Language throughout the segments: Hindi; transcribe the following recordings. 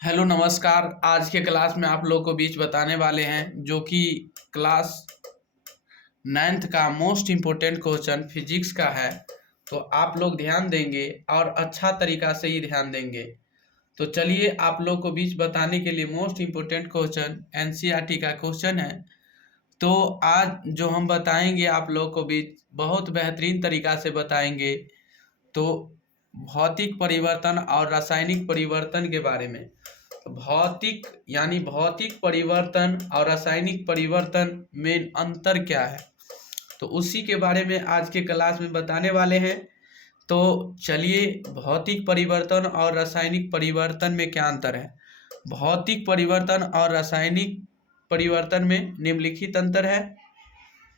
हेलो नमस्कार। आज के क्लास में आप लोग को बीच बताने वाले हैं जो कि क्लास 9th का मोस्ट इम्पोर्टेंट क्वेश्चन फिजिक्स का है। तो आप लोग ध्यान देंगे और अच्छा तरीका से ही ध्यान देंगे। तो चलिए आप लोग को बीच बताने के लिए मोस्ट इम्पोर्टेंट क्वेश्चन एनसीईआरटी का क्वेश्चन है। तो आज जो हम बताएंगे आप लोग को बीच बहुत बेहतरीन तरीका से बताएंगे। तो भौतिक परिवर्तन और रासायनिक परिवर्तन के बारे में। भौतिक यानी भौतिक परिवर्तन और रासायनिक परिवर्तन में अंतर क्या है, तो उसी के बारे में आज के क्लास में बताने वाले हैं। तो चलिए, भौतिक परिवर्तन और रासायनिक परिवर्तन में क्या अंतर है। भौतिक परिवर्तन और रासायनिक परिवर्तन में निम्नलिखित अंतर है।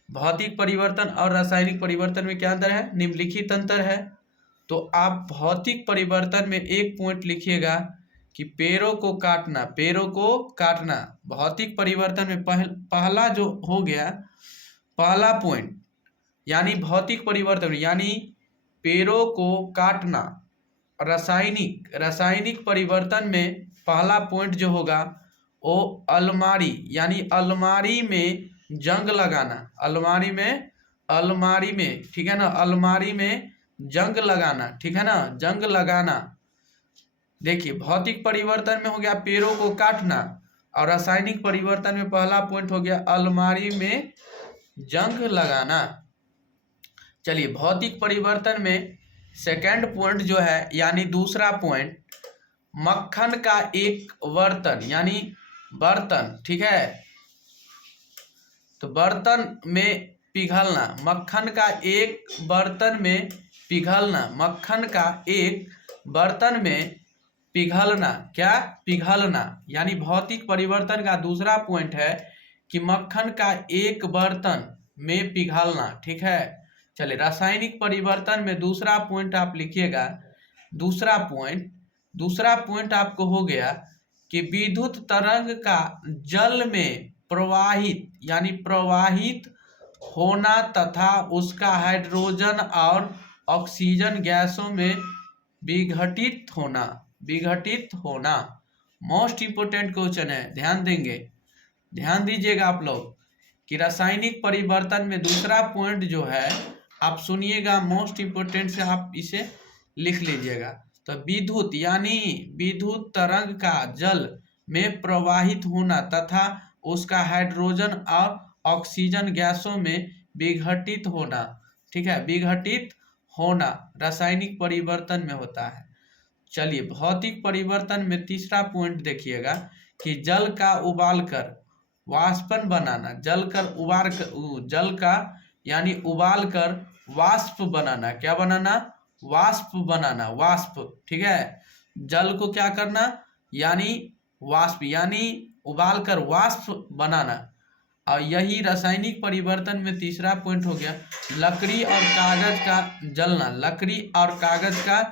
भौतिक परिवर्तन और रासायनिक परिवर्तन में क्या अंतर है, निम्नलिखित अंतर है। तो आप भौतिक परिवर्तन में एक पॉइंट लिखिएगा कि पेड़ों को काटना, पेड़ों को काटना। भौतिक परिवर्तन में पहला जो हो गया, पहला पॉइंट यानी भौतिक परिवर्तन यानी पेड़ों को काटना। रासायनिक रासायनिक परिवर्तन में पहला पॉइंट जो होगा वो अलमारी यानी अलमारी में जंग लगाना। अलमारी में ठीक है ना, अलमारी में जंग लगाना, ठीक है ना, जंग लगाना। देखिए, भौतिक परिवर्तन में हो गया पेड़ों को काटना और रासायनिक परिवर्तन में पहला पॉइंट हो गया अलमारी में जंग लगाना। चलिए, भौतिक परिवर्तन में सेकंड पॉइंट जो है यानी दूसरा पॉइंट, मक्खन का एक बर्तन यानी बर्तन, ठीक है। तो बर्तन में पिघलना, मक्खन का एक बर्तन में पिघलना, मक्खन का एक बर्तन में पिघलना। क्या? पिघलना। यानी भौतिक परिवर्तन का दूसरा पॉइंट है कि मक्खन का एक बर्तन में पिघलना, ठीक है। चलिए, रासायनिक परिवर्तन में दूसरा पॉइंट आप लिखिएगा। दूसरा पॉइंट आपको हो गया कि विद्युत तरंग का जल में प्रवाहित यानी प्रवाहित होना तथा उसका हाइड्रोजन और ऑक्सीजन गैसों में विघटित होना, विघटित होना। मोस्ट इंपोर्टेंट क्वेश्चन है, ध्यान देंगे, ध्यान दीजिएगा आप लोग कि रासायनिक परिवर्तन में दूसरा पॉइंट जो है आप सुनिएगा, मोस्ट इंपोर्टेंट से आप इसे लिख लीजिएगा। तो विद्युत यानी विद्युत तरंग का जल में प्रवाहित होना तथा उसका हाइड्रोजन और ऑक्सीजन गैसों में विघटित होना, ठीक है, विघटित होना रासायनिक परिवर्तन में होता है। चलिए, भौतिक परिवर्तन में तीसरा पॉइंट देखिएगा कि जल का उबालकर वाष्पन बनाना, जल का यानी उबालकर वाष्प बनाना। क्या बनाना? वाष्प बनाना, वाष्प, ठीक है। जल को क्या करना यानी वाष्प यानी उबालकर वाष्प बनाना। और यही रासायनिक परिवर्तन में तीसरा पॉइंट हो गया लकड़ी और कागज का जलना, लकड़ी और कागज का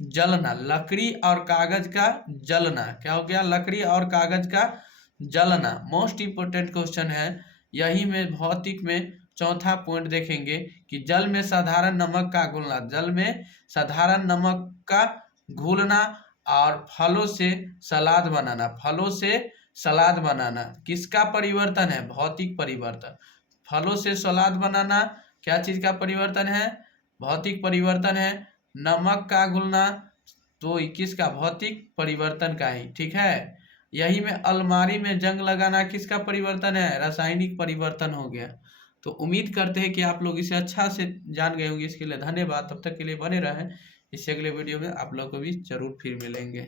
जलना, लकड़ी और कागज का जलना। क्या हो गया? लकड़ी और कागज का जलना। मोस्ट इंपोर्टेंट क्वेश्चन है। यही में भौतिक में चौथा पॉइंट देखेंगे कि जल में साधारण नमक का घुलना, जल में साधारण नमक का घुलना और फलों से सलाद बनाना, फलों से सलाद बनाना। किसका परिवर्तन है? भौतिक परिवर्तन। फलों से सलाद बनाना क्या चीज का परिवर्तन है? भौतिक परिवर्तन है। नमक का घुलना तो किसका? भौतिक परिवर्तन का ही, ठीक है। यही में अलमारी में जंग लगाना किसका परिवर्तन है? रासायनिक परिवर्तन हो गया। तो उम्मीद करते हैं कि आप लोग इसे अच्छा से जान गए होंगे। इसके लिए धन्यवाद। तब तक के लिए बने रहें। इससे अगले वीडियो में आप लोग को भी जरूर फिर मिलेंगे।